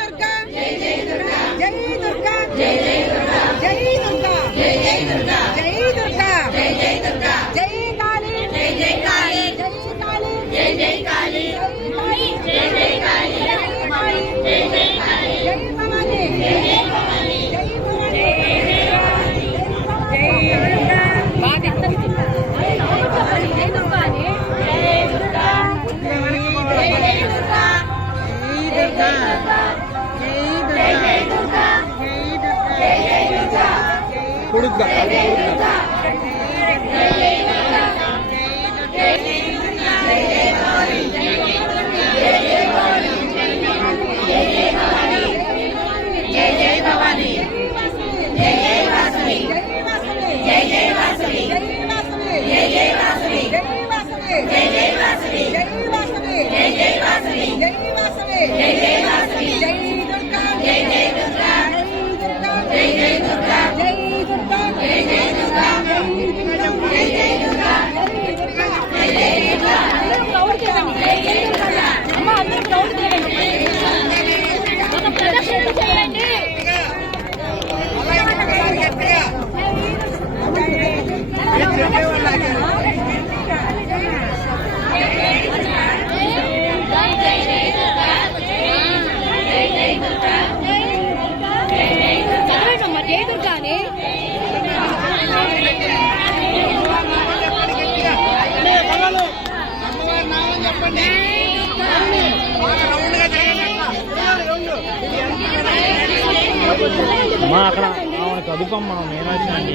దుర్గా జై జై దుర్గా జై దుర్గా జై జై దుర్గా జై దుర్గా జై జై దుర్గా జై దుర్గా జై జై దుర్గా జై కాళీ జై జై కాళీ జై కాళీ జై జై కాళీ జై జై కాళీ జై కాళీ జై జై కాళీ జై భవాని జై జై భవాని జై భవాని జై దుర్గా బాగా చెప్తున్నా జై దుర్గా జై దుర్గా జై దుర్గా జై దుర్గా కొడుగ్గా అక్కడ ఆమెకు అదుపమ్మ మీనాక్షి అండి